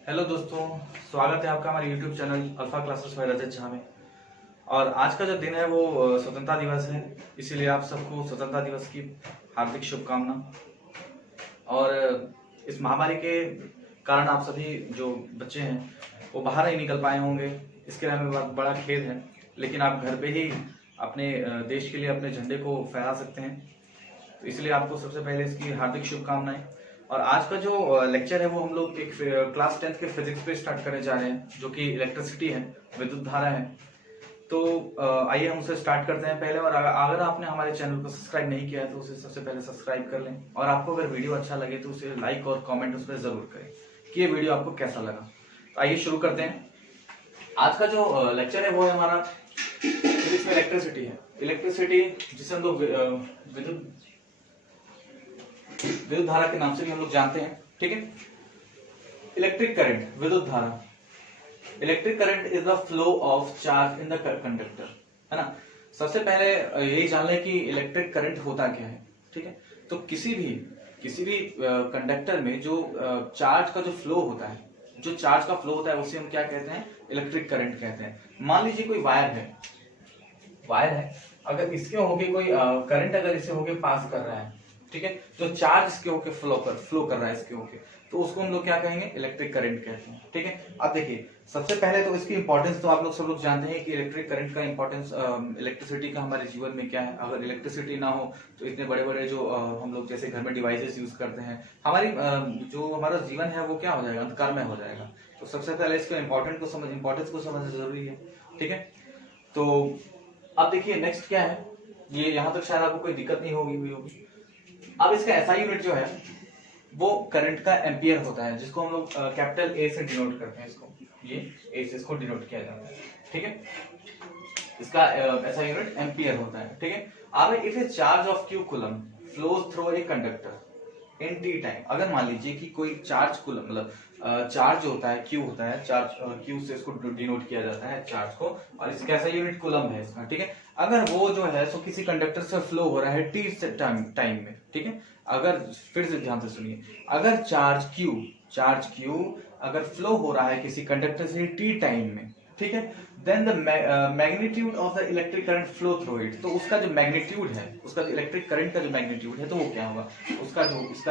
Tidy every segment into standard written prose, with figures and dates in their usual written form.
Hello दोस्तों, स्वागत है आपका हमारे YouTube channel alpha classes by Rajat Jha में। और आज का जो दिन है वो स्वतंत्रता दिवस है, इसीलिए आप सबको स्वतंत्रता दिवस की हार्दिक शुभकामना। और इस महामारी के कारण आप सभी जो बच्चे हैं वो बाहर नहीं निकल पाए होंगे, इसके लिए हमें बहुत बड़ा खेद है। लेकिन आप घर पे ही अपने देश के लिए अपने झंडे को फहरा सकते हैं, तो इसलिए आपको सबसे पहले इसकी हार्दिक शुभकामनाएं। और आज का जो लेक्चर है वो हम लोग एक क्लास 10th के फिजिक्स पे स्टार्ट करने जा रहे हैं, जो कि इलेक्ट्रिसिटी है, विद्युत धारा है। तो आइए हम उसे स्टार्ट करते हैं पहले। और अगर आपने हमारे चैनल को सब्सक्राइब नहीं किया है तो उसे सबसे पहले सब्सक्राइब कर लें, और आपको अगर वीडियो अच्छा लगे तो उसे लाइक और कॉमेंट उसमें जरूर करें कि ये वीडियो आपको कैसा लगा। तो आइए शुरू करते हैं। आज का जो लेक्चर है वो है हमारा फिजिक्स में इलेक्ट्रिसिटी है। इलेक्ट्रिसिटी जिसे हम लोग विद्युत धारा के नाम से भी हम लोग जानते हैं, ठीक है। इलेक्ट्रिक करंट, विद्युत धारा। Electric current is the flow of charge in the conductor, है ना। सबसे पहले यही जान लें कि इलेक्ट्रिक करंट होता क्या है, ठीक है। तो किसी भी कंडक्टर में जो चार्ज का जो फ्लो होता है, जो चार्ज का फ्लो होता है उसे हम क्या कहते हैं, इलेक्ट्रिक करंट कहते हैं। मान लीजिए कोई वायर है, अगर इसके होके कोई करंट अगर इसे होके पास कर रहा है, ठीक है, तो चार्ज इसके होके फ्लो कर रहा है इसके होके, तो उसको हम लोग क्या कहेंगे, इलेक्ट्रिक करंट कहते हैं, ठीक है। अब देखिए, सबसे पहले तो इसकी इंपॉर्टेंस तो आप लोग सब लोग जानते हैं कि इलेक्ट्रिक करंट का इंपॉर्टेंस, इलेक्ट्रिसिटी का हमारे जीवन में क्या है। अगर इलेक्ट्रिसिटी ना हो तो इतने बड़े बड़े जो हम लोग जैसे घर में डिवाइसेस यूज करते हैं, हमारी जो हमारा जीवन है वो क्या हो जाएगा, अंधकारमय हो जाएगा। तो सबसे पहले इसका इंपॉर्टेंस को समझना जरूरी है, ठीक है। तो अब देखिए नेक्स्ट क्या है, ये यहां तक शायद आपको कोई दिक्कत नहीं होगी। अब इसका एसआई यूनिट जो है वो करंट का एम्पियर होता है, जिसको हम लोग कैपिटल ए से डिनोट करते हैं। इसको ये ए से इसको डिनोट किया जाता है, ठीक है। इसका एसआई यूनिट एम्पियर होता है, ठीक है। अब if A charge of Q coulomb flows through a conductor in T time, अगर मान लीजिए कि कोई चार्ज कूलम मतलब चार्ज होता है, क्यू होता है, चार्ज क्यू से इसको डिनोट किया जाता है चार्ज को, और इसका ऐसा यूनिट कूलम है इसका, ठीक है। अगर वो जो है सो किसी कंडक्टर से फ्लो हो रहा है टी टाइम में, ठीक है। अगर फिर से ध्यान से सुनिए, अगर चार्ज क्यू अगर फ्लो हो रहा है किसी कंडक्टर से टी टाइम में, ठीक है, then the magnitude of the electric current flow through it, तो उसका जो मैग्नीट्यूड है, उसका जो इलेक्ट्रिक करंट का जो मैग्नीट्यूड है, तो वो क्या होगा, उसका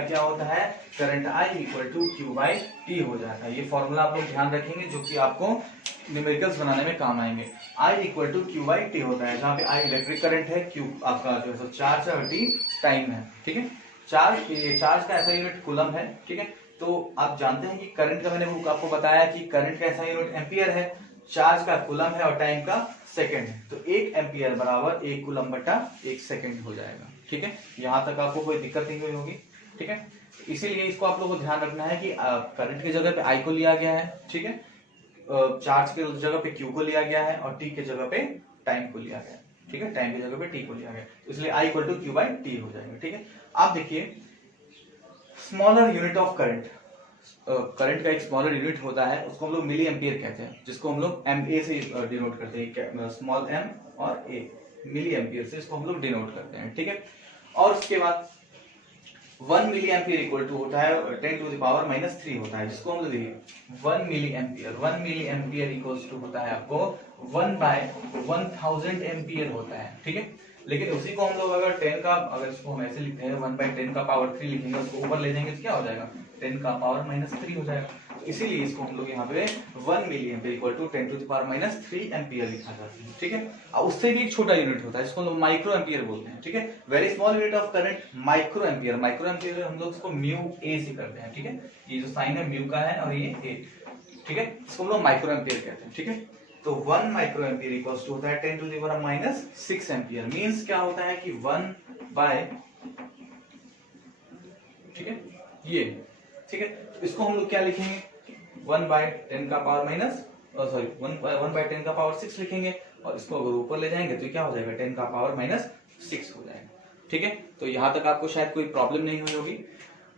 क्या होता है, current I equal to Q by T हो जाता है। ये फॉर्मूला आप लोग ध्यान रखेंगे जो कि आपको न्यूमेरिकल्स बनाने में काम आएंगे। I equal to Q by T होता है, जहां पे I इलेक्ट्रिक करंट है, क्यू आपका जो है चार्ज है और टी टाइम है, ठीक है। चार्ज का ऐसा यूनिट कूलम है, ठीक है। तो आप जानते हैं कि करंट का मैंने आपको बताया कि करंट का ऐसा यूनिट एम्पियर है, चार्ज का कूलम है और टाइम का सेकंड है। तो 1 एम्पियर बराबर 1 कूलम बटा 1 सेकंड हो जाएगा, ठीक है। यहां तक आपको कोई दिक्कत नहीं हुई होगी, ठीक है। इसीलिए इसको आप लोगों को ध्यान रखना है कि करंट की जगह पे आई को लिया गया है, ठीक है, चार्ज की जगह पे क्यू को लिया गया है, और टी की जगह पे टाइम को लिया गया है, ठीक है। टाइम की जगह पे टी को लिया गया, इसलिए I equal to Q by T हो जाएगा, ठीक है। आप देखिए, smaller unit of current, current का एक स्मॉलर यूनिट होता है, उसको हम लोग मिली एम्पियर कहते हैं, जिसको हम लोग एम ए से डिनोट करते हैं, स्मॉल एम और ए, मिली एम्पियर से इसको हम लोग डिनोट करते हैं, ठीक है। और उसके बाद 1 मिली एम्पियर इक्वल टू होता है 10 टू द पावर माइनस 3 होता है, जिसको हम लोग देखिए 1 मिली एम्पियर इक्वल्स टू होता है आपको 1 बाय 1000 एम्पियर होता है, ठीक है। लेकिन उसी को हम लोग अगर 10 का, अगर इसको हम ऐसे लिखते हैं 1 बाय 10 का पावर 3 लिखेंगे, उसको ऊपर ले जाएंगे तो क्या हो जाएगा, 10 का पावर माइनस 3 हो जाएगा। तो इसीलिए इसको हम लोग यहाँ पे 1 milli ampere equal to 10 to the power minus 3 ampere लिखा जाता है, ठीक है। और उससे भी एक छोटा यूनिट होता है जिसको हम लोग माइक्रो एम्पियर बोलते हैं, ठीक है। Very small unit of current micro ampere हम लोग इसको म्यू ए से करते हैं, ठीक है। ये जो साइन है म्यू का है और ये ए, ठीक है, इसको हम लोग माइक्रो एम्पियर कहते हैं, ठीक है। तो 1 माइक्रो एम्पियर इक्वल्स टू होता है 10 to the power minus 6 ampere. Means क्या होता है कि 1 बाय, ठीक है, ये, ठीक है। इसको हम लोग क्या लिखेंगे, 1 बाय 10 का पावर माइनस, सॉरी 1 बाय 10 का पावर 6 लिखेंगे, और इसको अगर ऊपर ले जाएंगे तो क्या हो जाएगा, 10 का पावर माइनस 6 हो जाएगा, ठीक है। तो यहां तक आपको शायद कोई प्रॉब्लम नहीं हुई होगी,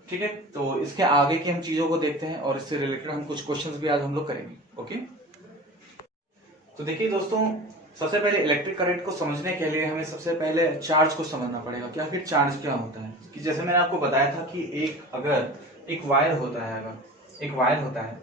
ठीक है। तो इसके आगे की हम चीजों को देखते हैं, और इससे रिलेटेड हम कुछ क्वेश्चंस भी आज हम लोग करेंगे, ओके। तो देखिए दोस्तों, सबसे पहले इलेक्ट्रिक करंट को समझने के लिए हमें सबसे पहले चार्ज को समझना पड़ेगा कि आखिर चार्ज क्या होता है। कि जैसे मैंने आपको बताया था कि अगर एक वायर होता है,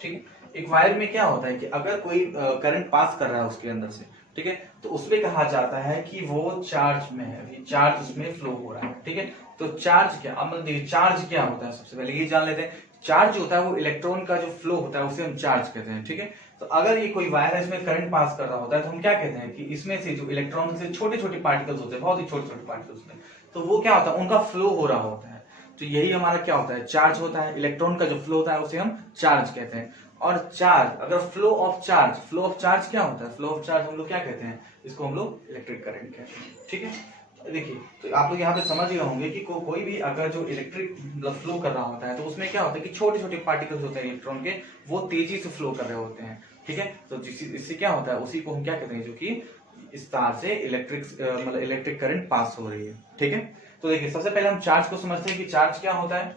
ठीक है। एक वायर में क्या होता है कि अगर कोई करंट पास कर रहा है उसके अंदर से, ठीक है, तो उसमें कहा जाता है कि वो चार्ज में है, चार्ज उसमें फ्लो हो रहा है, ठीक है। तो चार्ज क्या, अब देखिए चार्ज क्या होता है, सबसे पहले ये जान लेते हैं। चार्ज होता है वो इलेक्ट्रॉन का जो फ्लो होता है उसे हम चार्ज कहते हैं, ठीक है। तो अगर ये कोई वायर है इसमें करंट पास कर रहा होता है तो हम क्या कहते हैं कि इसमें से जो इलेक्ट्रॉन से छोटे छोटे पार्टिकल्स होते हैं, बहुत ही छोटे छोटे पार्टिकल्स में, तो वो क्या होता है, उनका फ्लो हो रहा होता है। तो यही हमारा क्या होता है, चार्ज होता है। इलेक्ट्रॉन का जो फ्लो होता है उसे हम चार्ज कहते हैं। और चार्ज, अगर flow of charge, flow of charge क्या होता है, फ्लो ऑफ चार्ज हम लोग क्या कहते हैं, इसको हम लोग इलेक्ट्रिक करंट कहते हैं, ठीक है। देखिए तो आप लोग यहाँ पे समझ गए होंगे कि कोई भी अगर जो इलेक्ट्रिक फ्लो कर रहा होता है तो उसमें क्या होता है कि छोटे छोटे पार्टिकल्स होते हैं इलेक्ट्रॉन के, वो तेजी से फ्लो कर रहे होते हैं, ठीक है। तो इससे क्या होता है, उसी को हम क्या कहते हैं, जो कि इस तार से मतलब इलेक्ट्रिक करंट पास हो रही है, ठीक है। तो देखिए सबसे पहले हम चार्ज को समझते हैं कि चार्ज क्या होता है,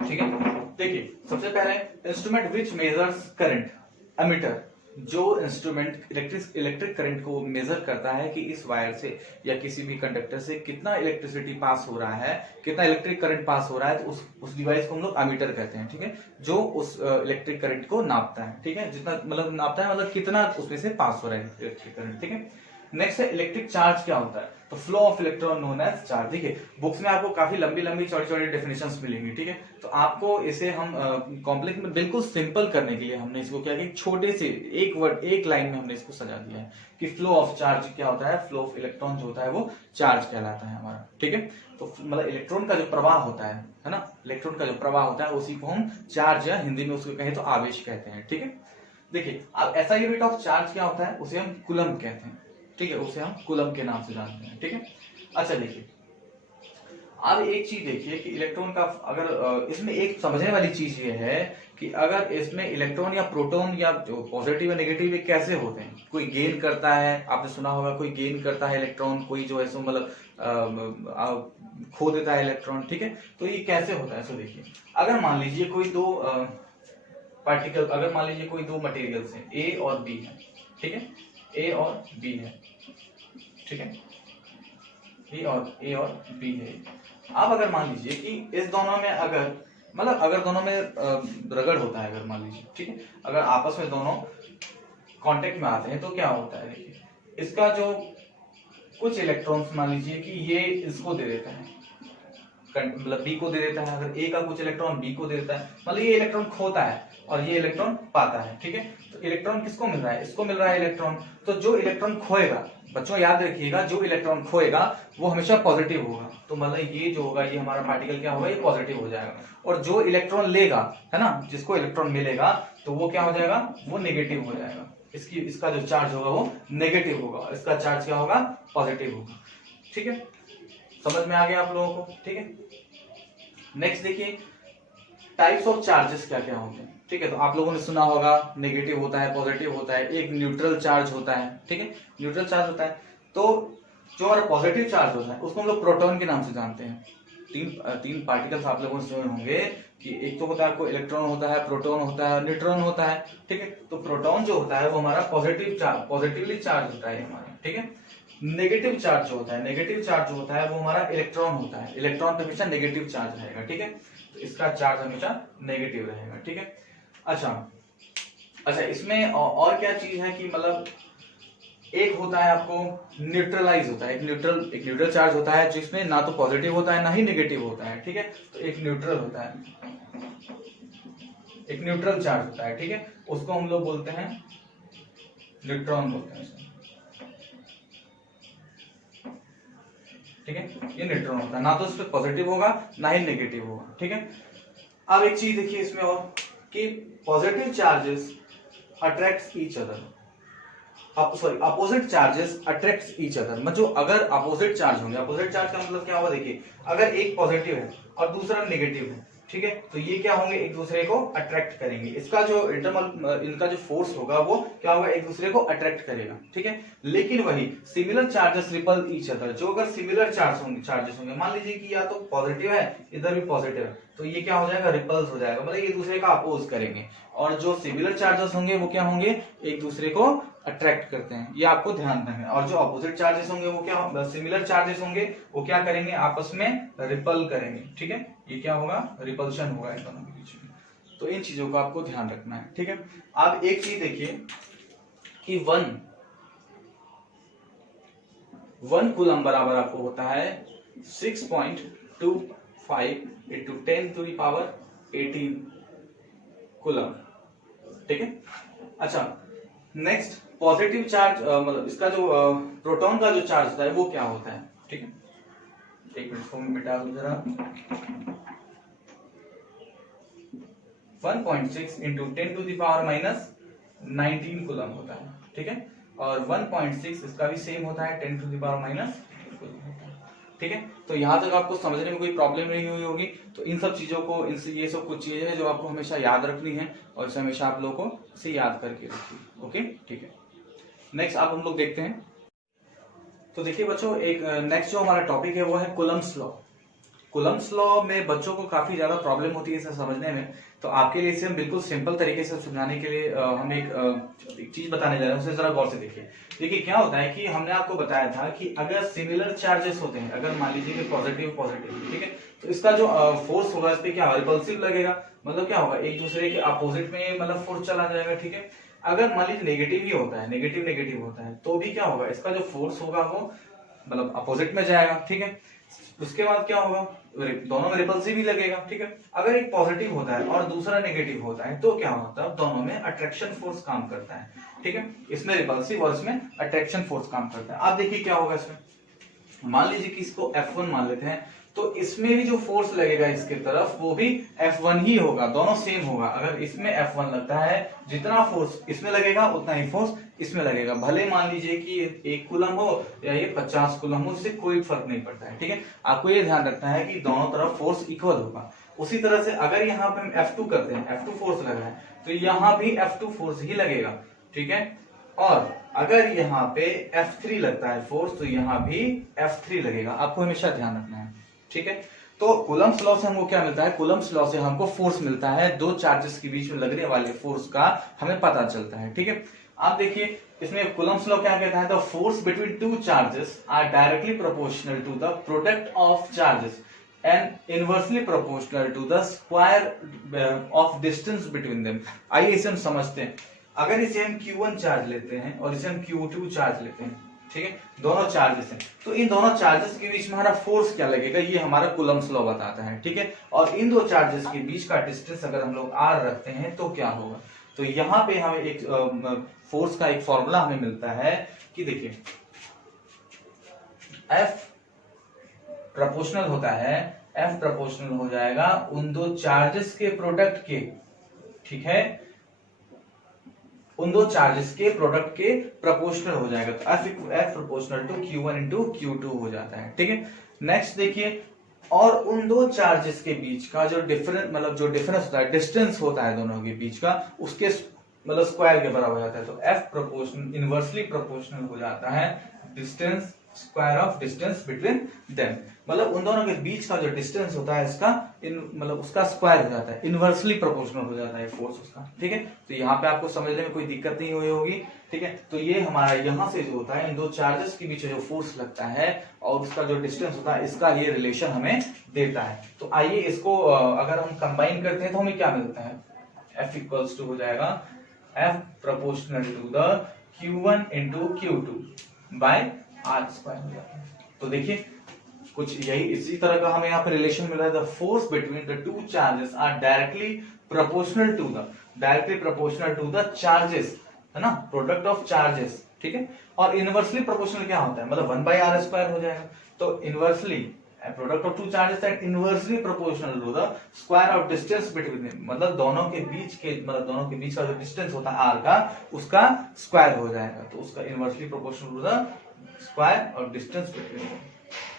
ठीक है। देखिए सबसे पहले instrument which measures current, ammeter, जो इंस्ट्रूमेंट इलेक्ट्रिक करंट को मेजर करता है कि इस वायर से या किसी भी कंडक्टर से कितना इलेक्ट्रिसिटी पास हो रहा है, कितना इलेक्ट्रिक करंट पास हो रहा है, तो उस डिवाइस को हम लोग एमीटर कहते हैं, ठीक है। जो उस इलेक्ट्रिक करंट को नापता है, ठीक है, जितना मतलब नापता है, मतलब कितना उसमें से पास हो रहा है इलेक्ट्रिक करंट, ठीक है। नेक्स्ट है इलेक्ट्रिक चार्ज क्या होता है, तो flow of electron known as charge. देखिए बुक्स में आपको काफी लंबी लंबी चौड़ी चौड़ी डेफिनेशंस मिलेंगी, ठीक है। तो आपको इसे हम कॉम्प्लेक्स में बिल्कुल सिंपल करने के लिए हमने इसको क्या किया, छोटे से एक वर्ड एक लाइन में हमने इसको सजा दिया है कि फ्लो ऑफ चार्ज क्या होता है, फ्लो ऑफ इलेक्ट्रॉन जो होता है वो चार्ज कहलाता है हमारा, ठीक है। तो मतलब इलेक्ट्रॉन का जो प्रवाह होता है ना, इलेक्ट्रॉन का जो प्रवाह होता है उसी को हम चार्ज, या हिंदी में उसको कहें तो आवेश कहते हैं, ठीक है। देखिए अब ऐसा यूनिट ऑफ चार्ज क्या होता है, उसे हम कूलम कहते हैं, ठीक है, उसे हम कूलम के नाम से जानते हैं, ठीक है। अच्छा देखिए अब एक चीज देखिए कि इलेक्ट्रॉन का, अगर इसमें एक समझने वाली चीज ये है कि अगर इसमें इलेक्ट्रॉन या प्रोटॉन या जो पॉजिटिव या नेगेटिव ये कैसे होते हैं, कोई गेन करता है, आपने सुना होगा कोई गेन करता है इलेक्ट्रॉन, कोई जो है सो मतलब खो देता है इलेक्ट्रॉन, ठीक है। तो ये कैसे होता है, सो देखिए अगर मान लीजिए कोई दो पार्टिकल, अगर मान लीजिए कोई दो मटेरियल्स हैं ए और बी है, ठीक है, ए और बी है, ठीक है, ए और बी है। अब अगर मान लीजिए कि इस दोनों में अगर मतलब अगर दोनों में रगड़ होता है, अगर मान लीजिए, ठीक है, अगर आपस में दोनों कांटेक्ट में आते हैं तो क्या होता है, देखिए इसका जो कुछ इलेक्ट्रॉन्स मान लीजिए कि ये इसको दे देता है, मतलब बी को दे देता है, अगर ए का कुछ इलेक्ट्रॉन बी को दे देता है, मतलब ये इलेक्ट्रॉन खोता है और ये इलेक्ट्रॉन पाता है, ठीक है। तो इलेक्ट्रॉन किसको मिल रहा है, इसको मिल रहा है इलेक्ट्रॉन। तो जो इलेक्ट्रॉन खोएगा, बच्चों याद रखिएगा, जो इलेक्ट्रॉन खोएगा वो हमेशा पॉजिटिव होगा, तो मतलब ये जो होगा, ये हमारा पार्टिकल क्या होगा, ये पॉजिटिव हो जाएगा। और जो इलेक्ट्रॉन लेगा, है ना, जिसको इलेक्ट्रॉन मिलेगा, तो वो क्या हो जाएगा, वो नेगेटिव हो जाएगा। इसका जो चार्ज होगा वो नेगेटिव होगा, इसका चार्ज क्या होगा, पॉजिटिव होगा, ठीक है। समझ में आ गया आप लोगों को, ठीक है। नेक्स्ट देखिए टाइप्स ऑफ चार्जेस क्या क्या होते हैं, ठीक है। तो आप लोगों ने सुना होगा नेगेटिव होता है, पॉजिटिव होता है, एक न्यूट्रल चार्ज होता है, ठीक है, न्यूट्रल चार्ज होता है। तो जो हमारा पॉजिटिव चार्ज होता है उसको हम लोग प्रोटॉन के नाम से जानते हैं। तीन पार्टिकल्स आप लोगों ने सुने होंगे कि एक तो होता है, आपको इलेक्ट्रॉन होता है, प्रोटॉन होता है, न्यूट्रॉन होता है, ठीक है। तो प्रोटॉन जो होता है वो हमारा पॉजिटिवली चार्ज होता है हमारा, ठीक है। नेगेटिव चार्ज जो होता है, नेगेटिव चार्ज जो होता है वो हमारा इलेक्ट्रॉन होता है, इलेक्ट्रॉन पे हमेशा नेगेटिव चार्ज रहेगा, ठीक है। तो इसका चार्ज हमेशा नेगेटिव रहेगा, ठीक है। अच्छा इसमें और क्या चीज है कि मतलब एक होता है आपको न्यूट्रलाइज होता है, एक न्यूट्रल चार्ज होता है जिसमें ना तो पॉजिटिव होता है ना ही नेगेटिव होता है, ठीक है। तो एक न्यूट्रल होता है, एक न्यूट्रल चार्ज होता है, ठीक है, उसको हम लोग बोलते हैं न्यूट्रॉन बोलते हैं, ठीक है। ये न्यूट्रॉन होता है, ना तो उसमें पॉजिटिव होगा ना ही नेगेटिव होगा, ठीक है। अब एक चीज देखिए इसमें और कि positive charges attracts each other, opposite charges attracts each other. मतलब अगर अपोजिट चार्ज होंगे, अपोजिट चार्ज का मतलब क्या होगा, देखिए अगर एक पॉजिटिव है और दूसरा नेगेटिव है, ठीक है, तो ये क्या होंगे, एक दूसरे को अट्रैक्ट करेंगे। इसका जो इनका जो फोर्स होगा वो क्या होगा, एक दूसरे को अट्रैक्ट करेगा, ठीक है। लेकिन वही similar charges ripple each other, जो अगर सिमिलर चार्जेस होंगे, मान लीजिए कि या तो पॉजिटिव है, इधर भी पॉजिटिव है, तो ये क्या हो जाएगा, रिपल्स हो जाएगा, मतलब एक दूसरे का अपोज करेंगे। और जो सिमिलर चार्जेस होंगे वो क्या होंगे, एक दूसरे को अट्रैक्ट करते हैं, ये आपको ध्यान रखना है। और जो अपोजिट चार्जेस होंगे वो क्या, सिमिलर चार्जेस होंगे वो क्या करेंगे, आपस में रिपल करेंगे, ठीक है। ये क्या होगा, रिपल्शन होगा इन दोनों के बीच में। तो इन चीजों का आपको ध्यान रखना है, ठीक है। आप एक चीज देखिए कि 1 कूलम बराबर आपको होता है 6.25 इंटू 10⁻18 कूलम, ठीक है। अच्छा, नेक्स्ट पॉजिटिव चार्ज, मतलब इसका जो प्रोटॉन का जो चार्ज होता है वो क्या होता है, ठीक है। एक मिनट फॉर्म मिटा दो जरा। 1.6 इंटू 10⁻⁻19 कूलम होता है, ठीक है। और 1.6 इसका भी सेम होता है 10⁻⁻, ठीक है। तो यहां तक आपको समझने में कोई प्रॉब्लम नहीं हुई होगी। तो इन सब चीजों को, इनसे ये सब कुछ चीजें हैं जो आपको हमेशा याद रखनी है और इसे हमेशा आप लोगों को इसे याद करके रखिए, ओके, ठीक है। नेक्स्ट आप हम लोग देखते हैं। तो देखिए बच्चों, एक नेक्स्ट जो हमारा टॉपिक है वो है कूलम्स लॉ। कूलम्स लॉ में बच्चों को काफी ज्यादा प्रॉब्लम होती है इसे समझने में। तो आपके लिए इसे हम बिल्कुल सिंपल तरीके से समझाने के लिए हम एक चीज बताने जा रहे हैं, उसे जरा गौर से देखिए। देखिए क्या होता है कि हमने आपको बताया था कि अगर सिमिलर चार्जेस होते हैं, अगर मान लीजिए कि पॉजिटिव पॉजिटिव, ठीक है, तो इसका जो फोर्स होगा इस पे क्या रिपल्सिव लगेगा, मतलब क्या होगा, एक दूसरे के अपोजिट में मतलब फोर्स चला जाएगा, ठीक है। अगर मान लीजिए नेगेटिव ही होता है, नेगेटिव नेगेटिव होता है, तो भी क्या होगा, इसका जो फोर्स होगा वो मतलब अपोजिट में जाएगा, ठीक है। उसके बाद क्या होगा, दोनों में रिपल्सिव ही लगेगा, ठीक है। अगर एक पॉजिटिव होता है और दूसरा नेगेटिव होता है तो क्या होता है, दोनों में अट्रैक्शन फोर्स काम करता है, ठीक है। इसमें रिपल्सिव और इसमें अट्रैक्शन फोर्स काम करता है। आप देखिए क्या होगा इसमें, मान लीजिए कि इसको F1 मान लेते हैं, तो इसमें भी जो फोर्स लगेगा इसके तरफ वो भी F1 ही होगा, दोनों सेम होगा। अगर इसमें F1 लगता है, जितना फोर्स इसमें लगेगा उतना ही फोर्स इसमें लगेगा, भले मान लीजिए कि 1 कूलम हो या ये 50 कूलम हो, इससे कोई फर्क नहीं पड़ता है, ठीक है। आपको ये ध्यान रखना है कि दोनों तरफ फोर्स इक्वल होगा। उसी तरह से अगर यहाँ पे हम F2 करते हैं, F2 फोर्स लग रहा है, तो यहाँ भी F2 फोर्स ही लगेगा, ठीक है। और अगर यहाँ पे F3 लगता है फोर्स, तो यहाँ भी F3 लगेगा, आपको हमेशा ध्यान रखना है, ठीक है। तो कूलम्स लॉ से हमको क्या मिलता है, कूलम्स लॉ से हमको फोर्स मिलता है, दो चार्जेस के बीच में लगने वाले फोर्स का हमें पता चलता है, ठीक है। आप देखिए इसमें कूलम्स लॉ क्या कहता है, the force between two charges are directly proportional to the product of charges and inversely proportional to the square of distance between them. आइए इसे हम समझते हैं। अगर इसे हम Q1 चार्ज लेते हैं और इसे हम Q2 चार्ज लेते हैं, ठीक है, दोनों चार्जेस हैं, तो इन दोनों चार्जेस के बीच में हमारा फोर्स क्या लगेगा, ये हमारा कूलम्स लॉ बताता है, ठीक है। और इन दो चार्जेस के बीच का डिस्टेंस अगर हम लोग r रखते हैं तो क्या होगा, तो यहाँ पे हमें एक फोर्स का एक फॉर्मूला हमें मिलता है कि देखिए F प्रोपोर्शनल होता है, F प्रोपोर्शनल हो जाएगा उन दो चार्जेस के प्रोडक्ट के, ठीक है, उन दो चार्जेस के प्रोडक्ट के प्रोपोर्शनल हो जाएगा। तो F proportional to Q1 into Q2 हो जाता है, ठीक है। नेक्स्ट देखिए, और उन दो चार्जेस के बीच का जो डिफरेंस, मतलब जो डिफरेंस होता है, डिस्टेंस होता है दोनों के बीच का, उसके मतलब स्क्वायर के बराबर हो जाता है। तो F प्रोपोर्शनल इनवर्सली प्रोपोर्शनल हो जाता है distance, square of distance between them, मतलब उन दोनों के बीच का जो डिस्टेंस होता है इसका मतलब उसका स्क्वायर हो जाता है, इनवर्सली प्रोपोर्शनल हो जाता है फोर्स उसका, ठीक है। तो यहाँ पे आपको समझने में कोई दिक्कत नहीं हुई होगी, ठीक है। तो ये हमारा यहाँ से जो होता है, इन दो चार्जेस के बीच जो फोर्स लगता है और उसका जो डिस्टेंस होता है, इसका ये रिलेशन हमें देता है। तो आइए इसको अगर हम कंबाइन करते हैं तो हमें क्या मिलता है, F इक्वल्स टू हो जाएगा F proportional to the Q1 into Q2 by R square हो जाता है। तो देखिए कुछ यही इसी तरह का हमें यहाँ पर रिलेशन मिल रहा है, the force between the two charges are directly proportional to the charges, है ना, प्रोडक्ट ऑफ चार्जेस, ठीक है। और इनवर्सली प्रोपोर्शनल क्या होता है, मतलब 1/r स्क्वायर हो जाएगा। तो inversely product of two charges and inversely proportional to the square of distance between them, मतलब दोनों के बीच का जो डिस्टेंस होता है r का, उसका स्क्वायर हो जाएगा। तो उसका inversely proportional to the square of distance between them,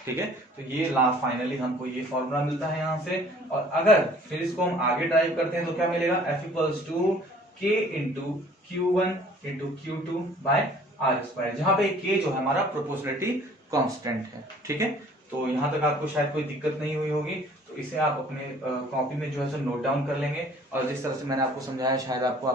ठीक है। तो ये फाइनली हमको ये फॉर्मूला मिलता है यहाँ से। और अगर फिर इसको हम आगे ड्राइव करते हैं तो क्या मिलेगा, F equals to K into Q1 into Q2 by R square, जहां पे K जो है हमारा प्रोपोर्शनलिटी कांस्टेंट है, ठीक है। तो यहाँ तक आपको शायद कोई दिक्कत नहीं हुई होगी, तो इसे आप अपने कॉपी में जो है नोट डाउन कर लेंगे। और जिस तरह से मैंने आपको समझाया, शायद आपको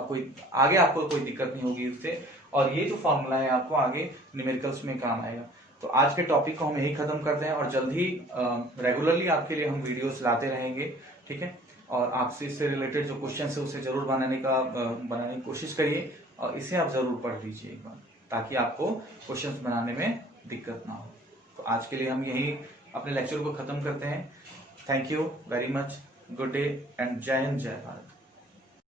आगे आपको कोई दिक्कत नहीं होगी इससे। और ये जो फॉर्मूला है आपको आगे न्यूमेरिकल्स में काम आएगा। तो आज के टॉपिक को हम यही खत्म करते हैं और जल्द ही रेगुलरली आपके लिए हम वीडियोस लाते रहेंगे, ठीक है। और आपसे इससे रिलेटेड जो क्वेश्चन है उसे जरूर बनाने की कोशिश करिए और इसे आप जरूर पढ़ लीजिए एक बार, ताकि आपको क्वेश्चंस बनाने में दिक्कत ना हो। तो आज के लिए हम यही अपने लेक्चर को खत्म करते हैं। Thank you very much, good day and जय हिंद, जय भारत।